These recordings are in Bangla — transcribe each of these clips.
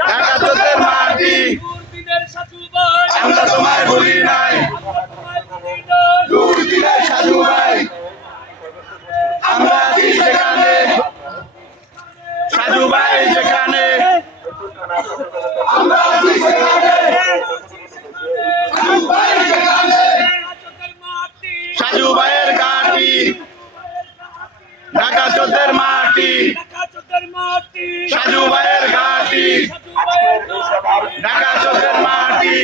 ঢাকা চোদ্দের মাটি আমরা তোমায় ভুলি নাই। দুর্দিনের সাধু ভাই আমরা আছি সেখানে, সাধু ভাই যেখানে আমরা আছি সেখানে, সাধু ভাই যেখানে, সাধু ভাইয়ের ঘাঁটি ঢাকা চোদ্দের মাটি, সাধু ভাইয়ের ঘাঁটি ঢাকা চোদ্দের মাটি,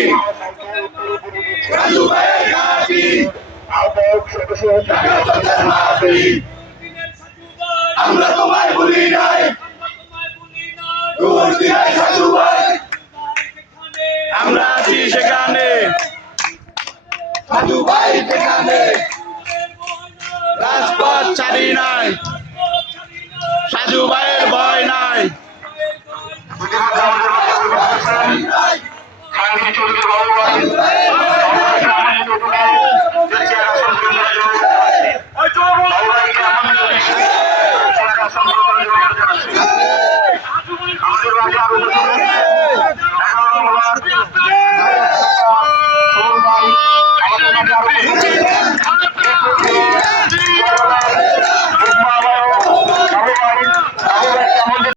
সাধু ভাইয়ের ঘাঁটি ঢাকা চোদ্দের মাটি আমরা তোমায় ভুলি নাই। দুর্দিনের সাধু ভাই আমরা আছি সেখানে, সাধু ভাই যেখানে রাজপথ ছাড়ি নাই, সাধু ভাইয়ের ভয় নাই। আমাদের